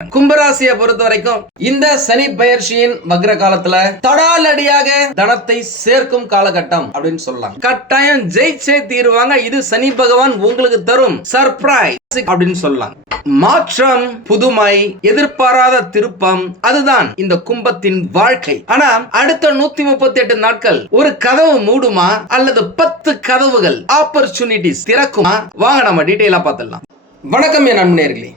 கும்பராசியை பொறுத்த வரைக்கும் இந்த சனி பெயர்ச்சியின் வக்ர காலத்துல தடாலடியாக தனத்தை சேர்க்கும் காலகட்டம் அப்படின்னு சொல்லலாம். கட்டாயம் ஜெயிச்சே தீருவாங்க. இது சனி பகவான் உங்களுக்கு தரும் சர்ப்ரைஸ் அப்படின்னு சொல்லலாம். மாற்றம், புதுமை, எதிர்பாராத திருப்பம், அதுதான் இந்த கும்பத்தின் வாழ்க்கை. ஆனா அடுத்த 138 நாட்கள் ஒரு கதவு மூடுமா அல்லது 10 கதவுகள் ஆப்பர்ச்சுனிட்டிஸ் திறக்குமா? வாங்க நம்ம டீடைலா பார்த்துடலாம். வணக்கம் என் நண்பர்களே,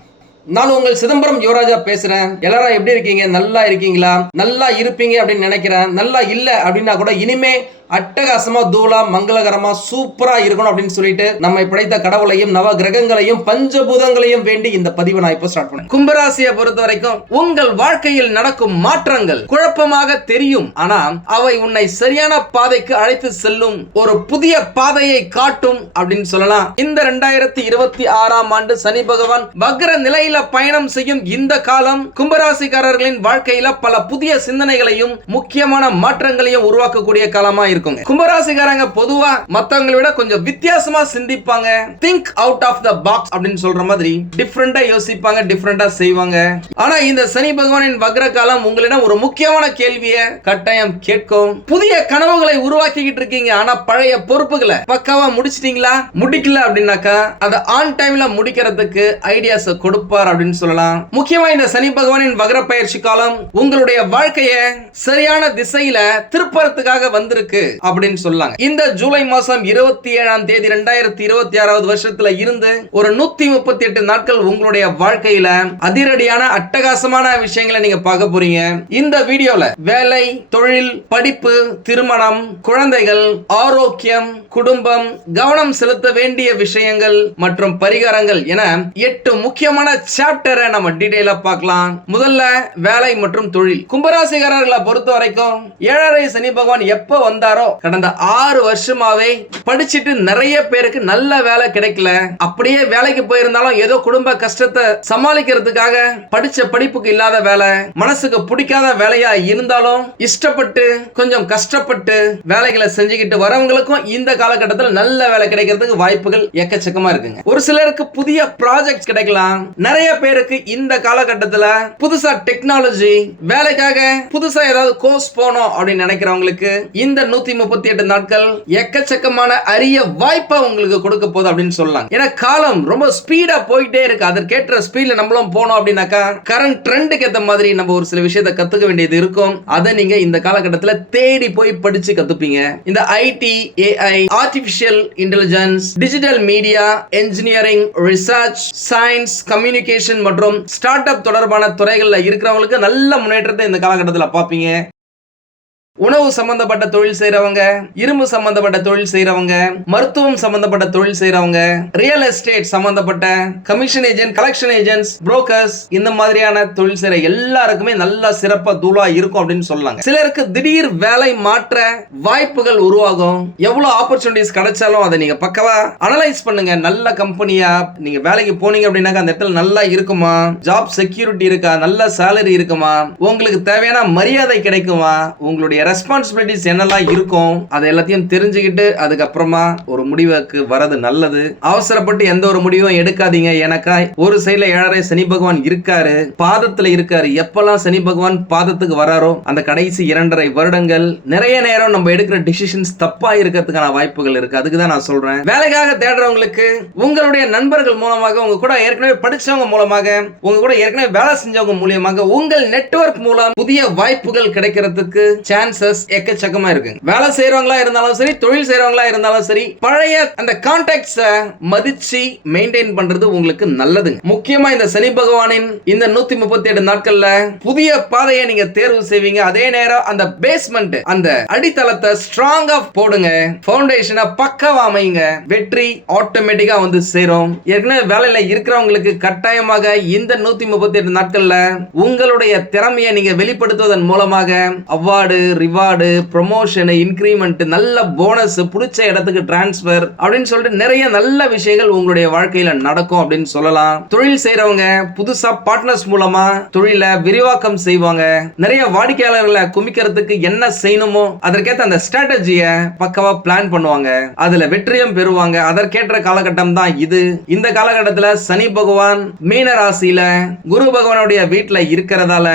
நான் உங்கள் சிதம்பரம் யுவராஜா பேசுறேன். எல்லாரும் எப்படி இருக்கீங்க? நல்லா இருக்கீங்களா? நல்லா இருப்பீங்க அப்படின்னு நினைக்கிறேன். நல்லா இல்ல அப்படின்னா கூட இனிமே அட்டகாசமா, தூளா, மங்களகரமா, சூப்பரா இருக்கணும் அப்படின்னு சொல்லிட்டு நம்மை படைத்த கடவுளையும் நவ கிரகங்களையும் பஞ்சபூதங்களையும் வேண்டி இந்த பதிவை நான் இப்போ ஸ்டார்ட் பண்ணேன். கும்பராசியை பொறுத்த வரைக்கும் உங்கள் வாழ்க்கையில் நடக்கும் மாற்றங்கள் குழப்பமாக தெரியும். ஆனா அவை உன்னை சரியான பாதைக்கு அழைத்து செல்லும், ஒரு புதிய பாதையை காட்டும் அப்படின்னு சொல்லலாம். இந்த 2026ஆம் ஆண்டு சனி பகவான் வக்ர நிலையில பயணம் செய்யும் இந்த காலம் கும்பராசிக்காரர்களின் வாழ்க்கையில பல புதிய சிந்தனைகளையும் முக்கியமான மாற்றங்களையும் உருவாக்கக்கூடிய காலமா இருக்கும். கும்பராசிக்காரங்க பொதுவா மத்தவங்களை விட கொஞ்சம் வித்தியாசமா சிந்திப்பாங்க. Think out of the box அப்படின்னு சொல்ற மாதிரி டிஃபரெண்டா யோசிப்பாங்க, டிஃபரெண்டா செய்வாங்க. ஆனா இந்த சனி பகவானின் வக்ர காலம் உங்களிடம் ஒரு முக்கியமான கேள்வியை கட்டாயம் கேட்கும். புதிய கனவுகளை உருவாக்கிக்கிட்டு இருக்கீங்க, ஆனா பழைய பொறுப்புகளை பக்காவா முடிச்சிட்டீங்களா? முடிக்கல அப்படின்னாக்கா அதை ஆன் டைம்ல முடிக்கிறதுக்கு ஐடியாஸ் கொடுப்பார் அப்படின்னு சொல்லலாம். முக்கியமா இந்த சனி பகவானின் வக்ர பயிற்சி காலம் உங்களுடைய வாழ்க்கையை சரியான திசையில திருப்பறதுக்காக வந்திருக்கு அப்படின்னு சொல்லாங்க. இந்த ஜூலை மாசம் 27ஆம் தேதி 2026வது வருஷத்துல இருந்து ஒரு 138 நாட்கள் உங்களுடைய வாழ்க்கையில அதிரடியான அட்டகாசமான விஷயங்களை நீங்க பார்க்க போறீங்க. இந்த வீடியோல வேலை, தொழில், படிப்பு, திருமணம், குழந்தைகள், ஆரோக்கியம், குடும்பம், கவனம் செலுத்த வேண்டிய விஷயங்கள் மற்றும் பரிகாரங்கள் என 8 முக்கியமான சாப்டரை நம்ம டீடைலா பார்க்கலாம். முதல்ல வேலை மற்றும் தொழில். கும்பராசிக்காரர்களை பொறுத்த வரைக்கும் 7.5 சனி பகவான் எப்ப வந்தாரோ கடந்த 6 வருஷமாவே படிச்சிட்டு நிறைய பேருக்கு நல்ல வேலை கிடைக்கல. அப்படியே வேலைக்கு போயிருந்தாலும் ஏதோ குடும்ப கஷ்டத்தை சமாளிக்கிறதுக்காக படிச்ச படிப்புக்கு இல்லாத வேலை, மனசுக்கு பிடிக்காத வேலையா இருந்தாலும் இஷ்டப்பட்டு கொஞ்சம் கஷ்டப்பட்டு வேலைகளை செஞ்சுக்கிட்டு வரவங்களுக்கும் இந்த காலகட்டத்தில் நல்ல வேலை கிடைக்கிறதுக்கு வாய்ப்புகள் எக்கச்சக்கமா இருக்குங்க. ஒரு சிலருக்கு புதிய ப்ராஜெக்ட் கிடைக்கலாம். நிறைய பேருக்கு இந்த காலகட்டத்தில் புதுசா டெக்னாலஜி வேலைக்காக புதுசா ஏதாவது கோர்ஸ் போனோம் அப்படின்னு நினைக்கிறவங்களுக்கு இந்த 138 நாட்கள் எக்கச்சக்கமான அரிய வாய்ப்பை உங்களுக்கு கொடுக்க போகுது அப்படின்னு சொல்லலாம். ஏன்னா காலம் ரொம்ப ஸ்பீடா போயிட்டே இருக்கு. அதற்கேற்ற ஸ்பீட்ல நம்மளும் போனோம் அப்படின்னாக்கா கரண்ட் ட்ரெண்டுக்கு ஏத்த மாதிரி நம்ம ஒரு சில விஷயத்தை கத்துக்க வேண்டியது இருக்கும். அதை நீங்க இந்த காலகட்டத்தில் தேடி போய் படிச்சு கத்துப்பீங்க. இந்த IT, AI, artificial intelligence, digital media, engineering, research, science, communication மற்றும் ஸ்டார்ட் அப் தொடர்பான துறைகள்ல இருக்கிறவங்களுக்கு நல்ல முன்னேற்றத்தை இந்த காலகட்டத்தில் பார்ப்பீங்க. உணவு சம்பந்தப்பட்ட தொழில் செய்யறவங்க, இரும்பு சம்பந்தப்பட்ட தொழில் செய்யறவங்க, மருத்துவம் சம்பந்தப்பட்ட தொழில் செய்யறவங்க, ரியல் எஸ்டேட் சம்பந்தப்பட்ட commission agent, collection agents, brokers, இந்த மாதிரியான தொழில் செய்யற எல்லாருக்குமே நல்ல சிறப்பா தூளா இருக்கும் அப்படின்னு சொல்லலாங்க. சிலருக்கு திடீர் வேலை மாற்ற வாய்ப்புகள் உருவாகும். எவ்வளவு ஆப்பர்ச்சுனிட்டிஸ் கிடைச்சாலும் அதை நீங்க பக்கவா அனலைஸ் பண்ணுங்க. நல்ல கம்பெனியா நீங்க வேலைக்கு போனீங்க அப்படின்னாக்க அந்த இடத்துல நல்லா இருக்குமா, ஜாப் செக்யூரிட்டி இருக்கா, நல்ல சேலரி இருக்குமா, உங்களுக்கு தேவையான மரியாதை கிடைக்குமா, உங்களுடைய ரெஸ்பான்சிபிலிட்டிஸ் என்னெல்லாம் இருக்கும், அதை எல்லாத்தையும் தெரிஞ்சுக்கிட்டு அதுக்கப்புறமா ஒரு முடிவுக்கு வரது நல்லது. அவசரப்பட்டு எந்த ஒரு முடிவும் எடுக்காதீங்க. எனக்கா ஒரு சைடுல 7.5 சனி பகவான் இருக்காரு, பாதத்துல இருக்காரு. எப்பெல்லாம் சனி பகவான் பாதத்துக்கு வராரோ அந்த கடைசி 2.5 வருடங்கள் நிறைய நேரம் நம்ம எடுக்கிற டிசிஷன்ஸ் தப்பா இருக்கிறதுக்கான வாய்ப்புகள் இருக்கு. அதுக்கு தான் நான் சொல்றேன். வேலைக்காக தேடுறவங்களுக்கு உங்களுடைய நண்பர்கள் மூலமாக, உங்க கூட ஏற்கனவே படிச்சவங்க மூலமாக, உங்க கூட ஏற்கனவே வேலை செஞ்சவங்க மூலமாக, உங்கள் நெட்வொர்க் மூலம் புதிய வாய்ப்புகள் கிடைக்கிறதுக்கு சான்ஸ் எக்கச்சக்கமா இருக்கு. வேலை செய்யறவங்களா இருந்தாலும் சரி, தொழில் செய்யறவங்களா இருந்தாலும் சரி, பழைய அந்த கான்டாக்ட்ஸ மதிச்சு மெயின்டைன் பண்றது உங்களுக்கு நல்லதுங்க. முக்கியமா இந்த சனி பகவானின் இந்த 138 நாட்கள்ல புதிய பாதையை நீங்க தேர்வு செய்வீங்க. அதே நேரம் அந்த பேஸ்மெண்ட், அந்த அடித்தளத்தை ஸ்ட்ராங்கா போடுங்க. ஃபவுண்டேஷனை பக்காவா அமைங்க. வெற்றி ஆட்டோமேட்டிக்கா வந்து சேரும். ஏற்கனவே வேலையில இருக்கிறவங்களுக்கு கட்டாயமாக இந்த 138 நாட்கள்ல உங்களுடைய திறமையை நீங்க வெளிப்படுத்துவதன் மூலமாக அவார்டு, ரிவார்டு, ப்ரொமோஷன், இன்கிரிமெண்ட், நல்ல போனஸ், பிடிச்ச இடத்துக்கு டிரான்ஸ்பர் அப்படின்னு சொல்லிட்டு நிறைய நல்ல விஷயங்கள் உங்களுடைய வாழ்க்கையில நடக்கும் அப்படின்னு சொல்லலாம். தொழில் செய்யறவங்க புதுசா பார்ட்னர்ஸ் மூலமா தொழில விரிவாக்கம் செய்வாங்க. நிறைய வாடிக்கையாளர்களை குமிக்கிறதுக்கு என்ன செய்யணுமோ அதற்கேற்ற அந்த ஸ்ட்ராட்டஜிய பக்கவா பிளான் பண்ணுவாங்க. அதுல வெற்றியும் பெறுவாங்க. அதற்கேற்ற காலகட்டம் தான் இது. இந்த காலகட்டத்துல சனி பகவான் மீன ராசியில குரு பகவானுடைய வீட்டுல இருக்கிறதால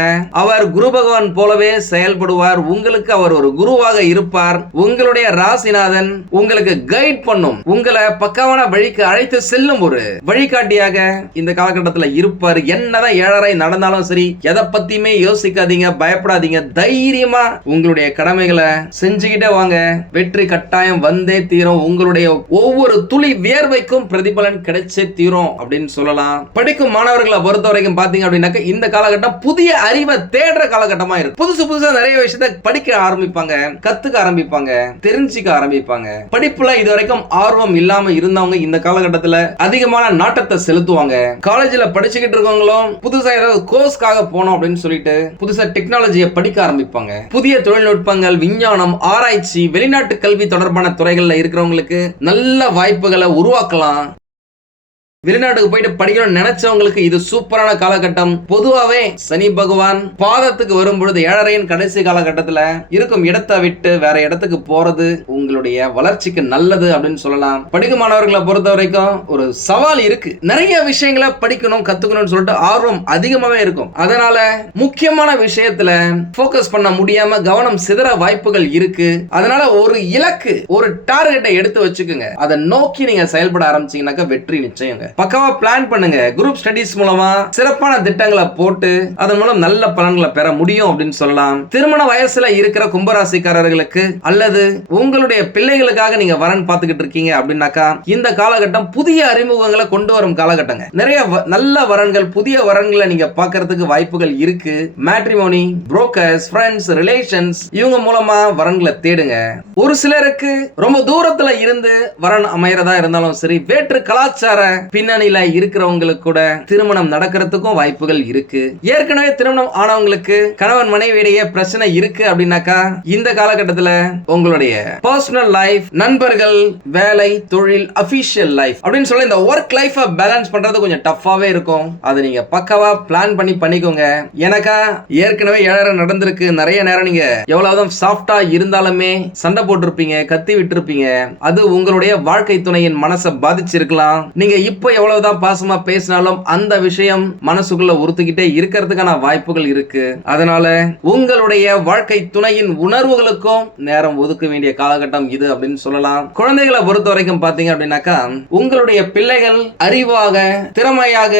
அவர் குரு பகவான் போலவே செயல்படுவார். உங்களுக்கு அவர் ஒரு குருவாக இருப்பார். உங்களுடைய ராசிநாதன் உங்களுக்கு கைட் பண்ணும், உங்களை பக்கவான வழிக்கு அழைத்து செல்லும் ஒரு வழிகாட்டியாக இந்த காலகட்டத்தில் இருப்பார். என்னதான் ஏழரை நடந்தாலும் சரி, எதை பத்தியுமே யோசிக்காதீங்க, பயப்படாதீங்க, தைரியமா உங்களுடைய கடமைகளை செஞ்சுக்கிட்டே வாங்க. வெற்றி கட்டாயம் வந்தே தீரும். உங்களுடைய ஒவ்வொரு துளி வியர்வைக்கும் பிரதிபலன் கிடைச்சே தீரும் அப்படின்னு சொல்லலாம். படிக்கும் மாணவர்களை பொறுத்த வரைக்கும் பாத்தீங்க அப்படின்னாக்க இந்த காலகட்டம் புதிய அறிவை தேடுற காலகட்டமா இருக்கு. புதுசா நிறைய விஷயத்தை படிக்க ஆரம்பிப்பாங்க, கத்துக்க ஆரம்பிப்பாங்க, தெரிஞ்சுக்க ஆரம்பிப்பாங்க. படிப்புல இது வரைக்கும் ஆர்வம் இல்லாம இருந்தவங்க இந்த காலகட்டத்துல அதிகமான நாட்டத்தை செலுத்துவாங்க. காலேஜ்ல படிச்சுக்கிட்டு இருக்கவங்களும் புதுசா ஏதாவது கோர்ஸ்க்காக போனோம் அப்படின்னு சொல்லிட்டு புதுசா டெக்னாலஜியை படிக்க ஆரம்பிப்பாங்க. புதிய தொழில்நுட்பங்கள், விஞ்ஞானம், ஆராய்ச்சி, வெளிநாட்டு கல்வி தொடர்பான துறைகள்ல இருக்கிறவங்களுக்கு நல்ல வாய்ப்புகளை உருவாக்கலாம். வெளிநாட்டுக்கு போயிட்டு படிக்கணும்னு நினைச்சவங்களுக்கு இது சூப்பரான காலகட்டம். பொதுவாவே சனி பகவான் பாதத்துக்கு வரும்பொழுது ஏழரையின் கடைசி காலகட்டத்துல இருக்கும் இடத்தை விட்டு வேற இடத்துக்கு போறது உங்களுடைய வளர்ச்சிக்கு நல்லது அப்படின்னு சொல்லலாம். படிக்கும் மாணவர்களை பொறுத்த வரைக்கும் ஒரு சவால் இருக்கு. நிறைய விஷயங்களை படிக்கணும், கத்துக்கணும்னு சொல்லிட்டு ஆர்வம் அதிகமாவே இருக்கும். அதனால முக்கியமான விஷயத்துல போக்கஸ் பண்ண முடியாம கவனம் சிதற வாய்ப்புகள் இருக்கு. அதனால ஒரு இலக்கு, ஒரு டார்கெட்டை எடுத்து வச்சுக்கோங்க. அதை நோக்கி நீங்க செயல்பட ஆரம்பிச்சீங்கன்னாக்க வெற்றி நிச்சயங்க. பக்கவா பிளான் பண்ணுங்க. குரூப் ஸ்டடீஸ் மூலமா சிறப்பான திட்டங்களை போட்டு அதன் மூலம் நல்ல பலன்களை பெற முடியும் அப்படின்னு சொல்லலாம். திருமண வயசுல இருக்கிற கும்பராசிக்காரர்களுக்கு அல்லது உங்களுடைய பிள்ளைகளுக்காக நீங்க வரன் பார்த்துக்கிட்டு இருக்கீங்க அப்படின்னாக்கா இந்த காலகட்டம் புதிய அறிமுகங்களை கொண்டு வரும் காலகட்டங்க. நிறைய நல்ல வரன்கள், புதிய வரன்களை நீங்க பார்க்கறதுக்கு வாய்ப்புகள் இருக்கு. மேட்ரிமோனி, புரோக்கர்ஸ், ஃப்ரெண்ட்ஸ், ரிலேஷன்ஸ் இவங்க மூலமா வரன்களை தேடுங்க. ஒரு சிலருக்கு ரொம்ப தூரத்துல இருந்து வரன் அமையறதா இருந்தாலும் சரி, வேற்று கலாச்சார பின்னணியில இருக்கிறவங்களுக்கு கூட திருமணம் நடக்கிறதுக்கும் வாய்ப்புகள் இருக்கு. ஏற்கனவே திருமணம் ஆனவங்களுக்கு கணவன் மனைவியிடையே பிரச்சனை இருக்கு அப்படின்னாக்கா இந்த காலகட்டத்தில் உங்களுடைய பர்சனல் லைஃப், நண்பர்கள், வேலை, தொழில், அபிஷியல் லைஃப் அப்படின்னு சொல்லி இந்த ஒர்க் லைஃப் பேலன்ஸ் பண்றது கொஞ்சம் டஃபாவே இருக்கும். அதை நீங்க பக்கவா பிளான் பண்ணிக்கோங்க. எனக்கா ஏற்கனவே ஏழரை நடந்திருக்கு. நிறைய நேரம் நீங்க எவ்வளவுதான் சாஃப்டா இருந்தாலுமே சண்டை போட்டிருப்பீங்க, கத்தி விட்டுருப்பீங்க. அது உங்களுடைய வாழ்க்கை துணையின் மனசை பாதிச்சிருக்கலாம். நீங்க இப்ப எவ்வளவுதான் பாசமா பேசினாலும் அந்த விஷயம் மனசுக்குள்ள உறுத்திக்கிட்டே இருக்கிறதுக்கான வாய்ப்புகள் இருக்கு. அதனால உங்களுடைய வாழ்க்கை துணையின் உணர்வுகளுக்கும் நேரம் ஒதுக்க வேண்டிய காலகட்டம் இது அப்படின்னு சொல்லலாம். குழந்தைகளை பொறுத்த வரைக்கும் பாத்தீங்க அப்படின்னாக்கா உங்களுடைய பிள்ளைகள் அறிவாக, திறமையாக,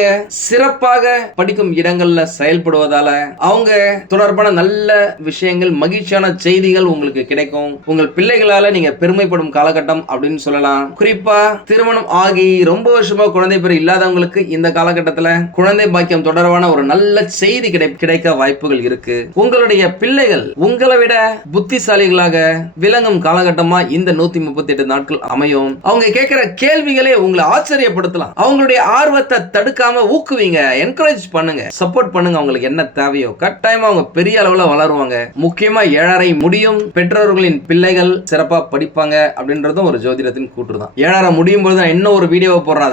சிறப்பாக படிக்கும் இடங்கள்ல செயல்படுவதால அவங்க தொடர்பான நல்ல விஷயங்கள், மகிழ்ச்சியான செய்திகள் உங்களுக்கு கிடைக்கும். உங்கள் பிள்ளைகளால நீங்க பெருமைப்படும் காலகட்டம் அப்படின்னு சொல்லலாம். குறிப்பா திருமணம் ஆகி ரொம்ப வருஷமா குழந்தை பேர் இல்லாதவங்களுக்கு இந்த காலகட்டத்தில் குழந்தை பாக்கியம் தொடர்பான ஒரு நல்ல செய்தி கிடைக்க வாய்ப்புகள் இருக்கு. உங்களுடைய பிள்ளைகள் உங்களை விட புத்திசாலிகளாக விளங்கும் காலகட்டமா இந்த 138 நாட்கள் அமையும். அவங்க கேட்கிற கேள்விகளே உங்களை ஆச்சரியப்படுத்தலாம். அவங்களுடைய ஆர்வத்தை தடுக்காம ஊக்குவீங்க, என்கரேஜ் பண்ணுங்க, சப்போர்ட் பண்ணுங்க. அவங்களுக்கு என்ன தேவையோ கட்டாயமா அவங்க பெரிய அளவுல வளருவாங்க. முக்கியமா ஏழரை முடியும் பெற்றோர்களின் பிள்ளைகள் சிறப்பா படிப்பாங்க அப்படின்றதும் ஒரு ஜோதிடத்தின் கூற்று தான். ஏழரை முடியும் போது நான் இன்னும் ஒரு வீடியோவை போடுறேன்.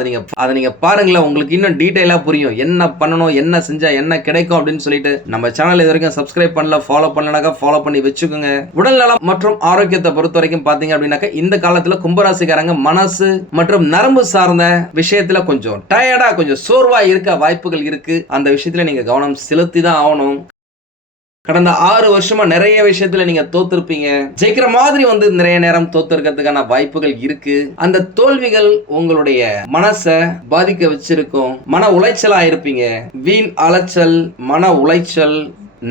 அதை நீங்க பாருங்களேன், உங்களுக்கு இன்னும் டீடைலா புரியும். என்ன பண்ணணும், என்ன செஞ்சா என்ன கிடைக்கும் அப்படின்னு சொல்லிட்டு நம்ம சேனல் இது வரைக்கும் சப்ஸ்கிரைப் பண்ணல, ஃபாலோ பண்ணலனாக்கா ஃபாலோ பண்ணி வச்சுக்கோங்க. உடல் நலம் மற்றும் ஆரோக்கியத்தை பொறுத்த வரைக்கும் பாத்தீங்க அப்படின்னாக்க இந்த காலத்துல கும்பராசிக்காரங்க மனசு மற்றும் நரம்பு சார்ந்த விஷயத்துல கொஞ்சம் டயர்டா, கொஞ்சம் சோர்வா இருக்க வாய்ப்புகள் இருக்கு. அந்த விஷயத்துல நீங்க கவனம் செலுத்தி தான் ஆகணும். கடந்த 6 வருஷமா நிறைய விஷயத்துல நீங்க தோத்திருப்பீங்க. ஜெயிக்கிற மாதிரி வந்து நிறைய நேரம் தோத்திருக்கிறதுக்கான வாய்ப்புகள் இருக்கு. அந்த தோல்விகள் உங்களுடைய மனசை பாதிக்க வச்சிருக்கும். மன உளைச்சலா இருப்பீங்க. வீண் அலைச்சல், மன உளைச்சல்,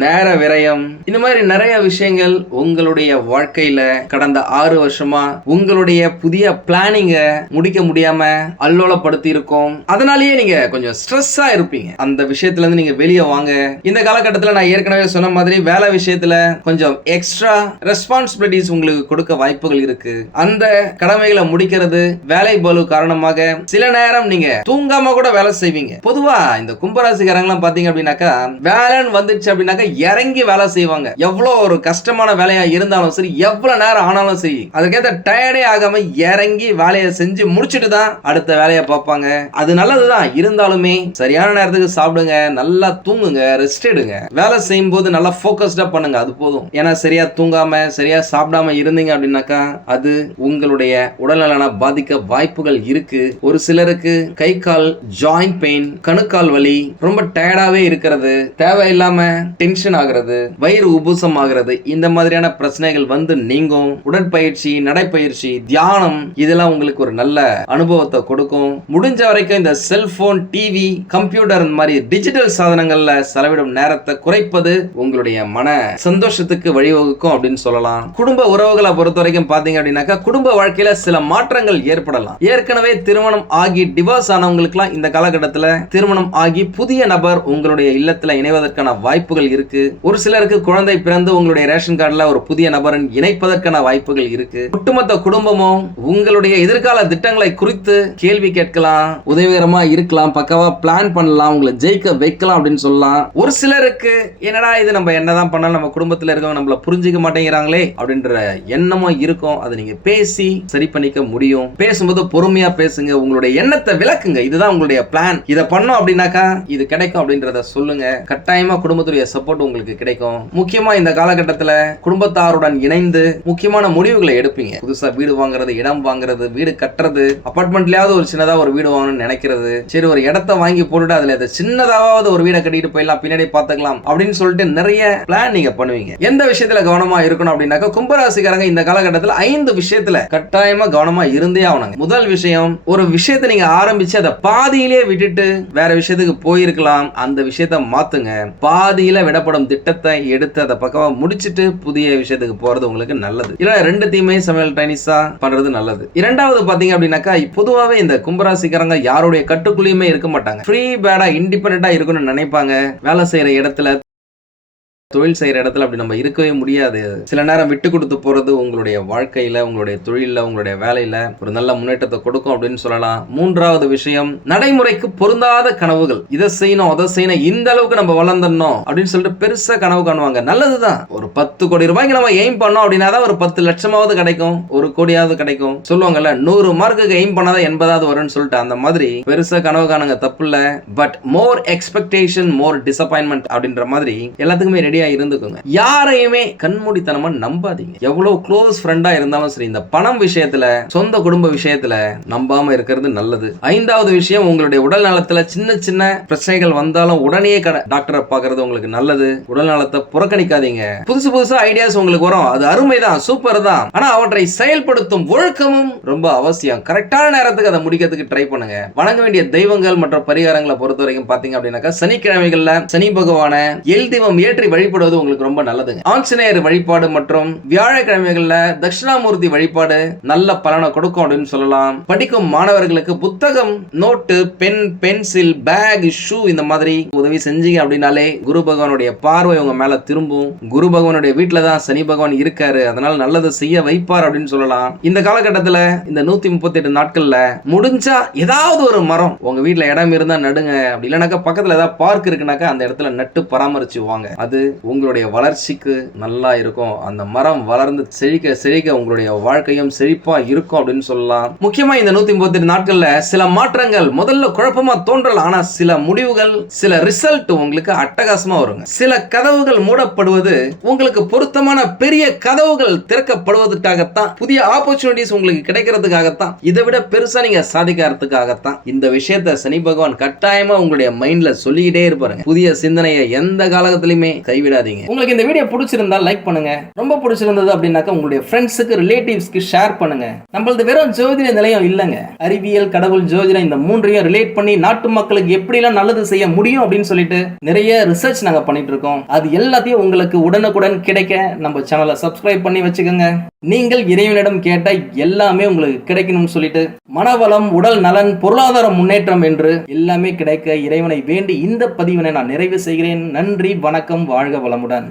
நேர விரயம், இந்த மாதிரி நிறைய விஷயங்கள் உங்களுடைய வாழ்க்கையில கடந்த 6 வருஷமா உங்களுடைய புதிய பிளானிங்க முடிக்க முடியாம அல்லோலப்படுத்தி இருக்கும். அதனாலேயே நீங்க கொஞ்சம் ஸ்ட்ரெஸ்ஸா இருப்பீங்க. அந்த விஷயத்துல இருந்து நீங்க வெளியே வாங்க. இந்த காலகட்டத்தில் நான் ஏற்கனவே சொன்ன மாதிரி வேலை விஷயத்துல கொஞ்சம் எக்ஸ்ட்ரா ரெஸ்பான்சிபிலிட்டிஸ் உங்களுக்கு கொடுக்க வாய்ப்புகள் இருக்கு. அந்த கடமைகளை முடிக்கிறது வேலை பளு காரணமாக சில நேரம் நீங்க தூங்காம கூட வேலை செய்வீங்க. பொதுவா இந்த கும்பராசிக்காரங்களாம் பாத்தீங்க அப்படின்னாக்கா வேலைன்னு வந்துச்சு அப்படின்னாக்கா அப்படின்னாக்கா இறங்கி வேலை செய்வாங்க. எவ்வளவு ஒரு கஷ்டமான வேலையா இருந்தாலும் சரி, எவ்வளவு நேரம் ஆனாலும் சரி, அதுக்கேற்ற டயர்டே ஆகாம இறங்கி வேலையை செஞ்சு முடிச்சுட்டு தான் அடுத்த வேலையை பார்ப்பாங்க. அது நல்லதுதான். இருந்தாலுமே சரியான நேரத்துக்கு சாப்பிடுங்க, நல்லா தூங்குங்க, ரெஸ்ட் எடுங்க. வேலை செய்யும் போது நல்லா போக்கஸ்டா பண்ணுங்க, அது போதும். ஏன்னா சரியா தூங்காம சரியா சாப்பிடாம இருந்தீங்க அப்படின்னாக்கா அது உங்களுடைய உடல்நலனை பாதிக்க வாய்ப்புகள் இருக்கு. ஒரு சிலருக்கு கை கால் ஜாயிண்ட் பெயின், கணுக்கால் வலி, ரொம்ப டயர்டாவே இருக்கிறது, தேவையில்லாம டென்ஷன் ஆகிறது, வயிறு உபுசம் ஆகிறது, இந்த மாதிரியான பிரச்சனைகள் வந்து நீங்கும். உடற்பயிற்சி, நடைப்பயிற்சி, தியானம் இதெல்லாம் உங்களுக்கு ஒரு நல்ல அனுபவத்தை கொடுக்கும். முடிஞ்ச வரைக்கும் இந்த செல்போன், டிவி, கம்ப்யூட்டர் மாதிரி டிஜிட்டல் சாதனங்கள்ல செலவிடும் நேரத்தை குறைப்பது உங்களுடைய மன சந்தோஷத்துக்கு வழிவகுக்கும் அப்படின்னு சொல்லலாம். குடும்ப உறவுகளை பொறுத்த வரைக்கும் பாத்தீங்க அப்படின்னாக்கா குடும்ப வாழ்க்கையில சில மாற்றங்கள் ஏற்படலாம். ஏற்கனவே திருமணம் ஆகி டிவோர்ஸ் ஆனவங்களுக்குலாம் இந்த காலகட்டத்தில் திருமணம் ஆகி புதிய நபர் உங்களுடைய இல்லத்துல இணைவதற்கான வாய்ப்புகள் இருக்கு. ஒரு சிலருக்கு குழந்தை பிறந்து உங்களுடைய ரேஷன் கார்டுல ஒரு புதிய நபரன் இணைப்பதற்கான வாய்ப்புகள் இருக்கு. ஒட்டுமொத்த குடும்பமும் உங்களுடைய எதிர்கால திட்டங்களை குறித்து கேள்வி கேட்கலாம், உதவிகரமா இருக்கலாம், பக்கவா பிளான் பண்ணலாம், உங்களை ஜெயிக்க வைக்கலாம் அப்படின்னு சொல்லலாம். ஒரு சிலருக்கு என்னடா இது, நம்ம என்னதான் பண்ணாலும் நம்ம குடும்பத்தில் இருக்கவங்க நம்மள புரிஞ்சுக்க மாட்டேங்கிறாங்களே அப்படின்ற எண்ணமும் இருக்கும். அதை நீங்க பேசி சரி பண்ணிக்க முடியும். பேசும்போது பொறுமையா பேசுங்க, உங்களுடைய எண்ணத்தை விளக்குங்க. இதுதான் உங்களுடைய பிளான், இதை பண்ணோம் அப்படின்னாக்கா இது கிடைக்கும் அப்படின்றத சொல்லுங்க. கட்டாயமா குடும்பத்துடைய சப்போர்ட் உங்களுக்கு கிடைக்கும். முக்கியமா இந்த காலகட்டத்தில் குடும்பத்தாருடன் இணைந்து முக்கியமான முடிவுகளை எடுப்பீங்க. புதுசா வீடு வாங்குறது, இடம் வாங்குறது, வீடு கட்டுறது, அபார்ட்மெண்ட்லயாவது ஒரு சின்னதா ஒரு வீடு வாங்கணும்னு நினைக்கிறது, சரி ஒரு இடத்தை வாங்கி போட்டுட்டு அதுல சின்னதாவது ஒரு வீடை கட்டிட்டு போயிடலாம், பின்னாடி பார்த்துக்கலாம் அப்படின்னு சொல்லிட்டு நிறைய பிளான் நீங்க பண்ணுவீங்க. எந்த விஷயத்துல கவனமா இருக்கணும் அப்படின்னாக்கா கும்பராசிக்காரங்க இந்த காலகட்டத்தில் 5 விஷயத்துல கட்டாயமா கவனமா இருந்தே ஆகணுங்க. முதல் விஷயம், ஒரு விஷயத்தை நீங்க ஆரம்பிச்சு அதை பாதியிலேயே விட்டுட்டு வேற விஷயத்துக்கு போயிருக்கலாம், அந்த விஷயத்தை மாத்துங்க. பாதியில விடப்படும் திட்டத்தை எடுத்து அதை பக்கமா முடிச்சிட்டு புதிய விஷயத்துக்கு போறது உங்களுக்கு நல்லது. இல்ல ரெண்டுத்தையுமே சமையல் டைனிஸா பண்றது நல்லது. இரண்டாவது பாத்தீங்க அப்படின்னாக்கா பொதுவாவே இந்த கும்பராசிக்காரங்க யாருடைய கட்டுக்குள்ளேயுமே இருக்க மாட்டாங்க. ஃப்ரீ பேடா இண்டிபெண்டா இருக்கணும்னு நினைப்பாங்க. வேலை செய்யற இடத்துல, தொழில் செய்யற இடத்துல அப்படி நம்ம இருக்கவே முடியாது. சில நேரம் விட்டு கொடுத்து போறது உங்களுடைய வாழ்க்கையில, உங்களுடைய தொழில, உங்களுடைய வேலையில ஒரு நல்ல முன்னேற்றத்தை கொடுக்கும் அப்படின்னு சொல்லலாம். மூன்றாவது விஷயம், நடைமுறைக்கு பொருந்தாத கனவுகள், இதை செய்யணும் அதை செய்யணும், இந்த அளவுக்கு நம்ம வளர்ந்துடணும் அப்படின்னு சொல்லிட்டு பெருசா கனவு காணுவாங்க. நல்லதுதான். ஒரு 10 கோடி ரூபாய்க்கு நம்ம எய்ம் பண்ணோம் அப்படின்னா தான் ஒரு 10 லட்சமாவது கிடைக்கும், 1 கோடியாவது கிடைக்கும். சொல்லுவாங்கல்ல, 100 மார்க்குக்கு எய்ம் பண்ணாதான் 80வது வரும்னு சொல்லிட்டு, அந்த மாதிரி பெருசா கனவு காணுங்க, தப்பு இல்ல. But more expectation more disappointment அப்படின்ற மாதிரி எல்லாத்துக்குமே ரெடியா இருந்துக்குங்க. யாரையுமே கண்மூடித்தனமா நம்பாதீங்க. எவ்வளவு க்ளோஸ் ஃப்ரெண்டா இருந்தாலும் சரி, இந்த பணம் விஷயத்துல, சொந்த குடும்ப விஷயத்துல நம்பாம இருக்கிறது நல்லது. 5வது விஷயம், உங்களுடைய உடல் நலத்துல சின்ன சின்ன பிரச்சனைகள் வந்தாலும் உடனே டாக்டரை பார்க்கறது உங்களுக்கு நல்லது. உடல் நலத்தை புறக்கணிக்காதீங்க. புதுசா ஐடியாஸ் உங்களுக்கு வரும், அது அருமைதான், சூப்பர் தான். ஆனா அவற்றை செயல்படுத்தும் ஒழுக்கமும் ரொம்ப அவசியம். கரெக்டான நேரத்துக்கு அதை முடிக்கிறதுக்கு ட்ரை பண்ணுங்க. வணங்க வேண்டிய தெய்வங்கள் மற்றும் பரிகாரங்களை பொறுத்த வரைக்கும் பாத்தீங்க அப்படின்னாக்கா சனிக்கிழமைகள்ல சனி பகவான எல் தெய்வம் ஏற்றி வழிபடுவது உங்களுக்கு ரொம்ப நல்லதுங்க. ஆஞ்சநேயர் வழிபாடு மற்றும் வியாழக்கிழமைகள்ல தட்சிணாமூர்த்தி வழிபாடு நல்ல பலனை கொடுக்கும் அப்படின்னு சொல்லலாம். படிக்கும் மாணவர்களுக்கு புத்தகம், note, pen, pencil, bag, shoe இந்த மாதிரி உதவி செஞ்சீங்க அப்படின்னாலே குரு பகவானுடைய பார்வை உங்க மேல திரும்பும். குரு பகவானுடைய வீட்டுல தான் சனி பகவான் இருக்காரு, அதனால நல்லது செய்ய வைப்பார் அப்படின்னு சொல்லலாம். இந்த காலகட்டத்துல இந்த 138 நாட்கள்ல முடிஞ்சா ஏதாவது ஒரு மரம் உங்க வீட்டுல இடம் இருந்தா நடுங்க. அப்படி இல்லைனாக்கா பக்கத்துல ஏதாவது பார்க் இருக்குனாக்கா அந்த இடத்துல நட்டு பராமரிச்சு வாங்க. அது உங்களுடைய வளர்ச்சிக்கு நல்லா இருக்கும். அந்த மரம் வளர்ந்து செழிக்க செழிக்க உங்களுடைய வாழ்க்கையும் செழிப்பா இருக்கும் அப்படின்னு சொல்லலாம். முக்கியமா இந்த 138 நாட்கள்ல சில மாற்றங்கள் முதல்ல குழப்பமா தோன்றலாம், ஆனா சில முடிவுகள், சில ரிசல்ட் உங்களுக்கு அட்டகாசமா வருங்க. சில கதவுகள் மூடப்படுவது உங்களுக்கு பொருத்தமான பெரிய கதவுகள் திறக்கப்படுவதற்காகத்தான், புதிய ஆப்பர்ச்சுனிட்டிஸ் உங்களுக்கு கிடைக்கிறதுக்காகத்தான், இதை விட பெருசா நீங்க சாதிக்கிறதுக்காகத்தான். இந்த விஷயத்தை சனி பகவான் கட்டாயமா உங்களுடைய மைண்ட்ல சொல்லிக்கிட்டே இருப்பாருங்க. புதிய சிந்தனையை எந்த காலகட்டத்திலுமே கைவிடாதீங்க. உங்களுக்கு இந்த வீடியோ பிடிச்சிருந்தா லைக் பண்ணுங்க. ரொம்ப பிடிச்சிருந்தது அப்படின்னாக்கா உங்களுடைய ஃப்ரெண்ட்ஸுக்கு, ரிலேட்டிவ்ஸ்க்கு ஷேர் பண்ணுங்க. நம்மளது வெறும் ஜோதிட நிலையம் இல்லைங்க. அறிவியல், கடவுள், ஜோதிடம் இந்த மூன்றையும் ரிலேட் பண்ணி நாட்டு மக்களுக்கு எப்படிலாம் நல்லது செய்ய முடியும் அப்படின்னு சொல்லிட்டு நிறைய ரிசர்ச் நாங்க பண்ணிட்டு இருக்கோம். அது எல்லாத்தையும் உங்களுக்கு உடனுக்குடன் கிடைக்க நம்ம சேனலை சப்ஸ்கிரைப் பண்ணி வச்சுக்கோங்க. நீங்கள் இறைவனிடம் கேட்ட எல்லாமே உங்களுக்கு கிடைக்கணும்னு சொல்லிட்டு மனவளம், உடல் நலன், பொருளாதார முன்னேற்றம் என்று எல்லாமே கிடைக்க இறைவனை வேண்டி இந்த பதிவினை நான் நிறைவு செய்கிறேன். நன்றி, வணக்கம், வாழ்க வளமுடன்.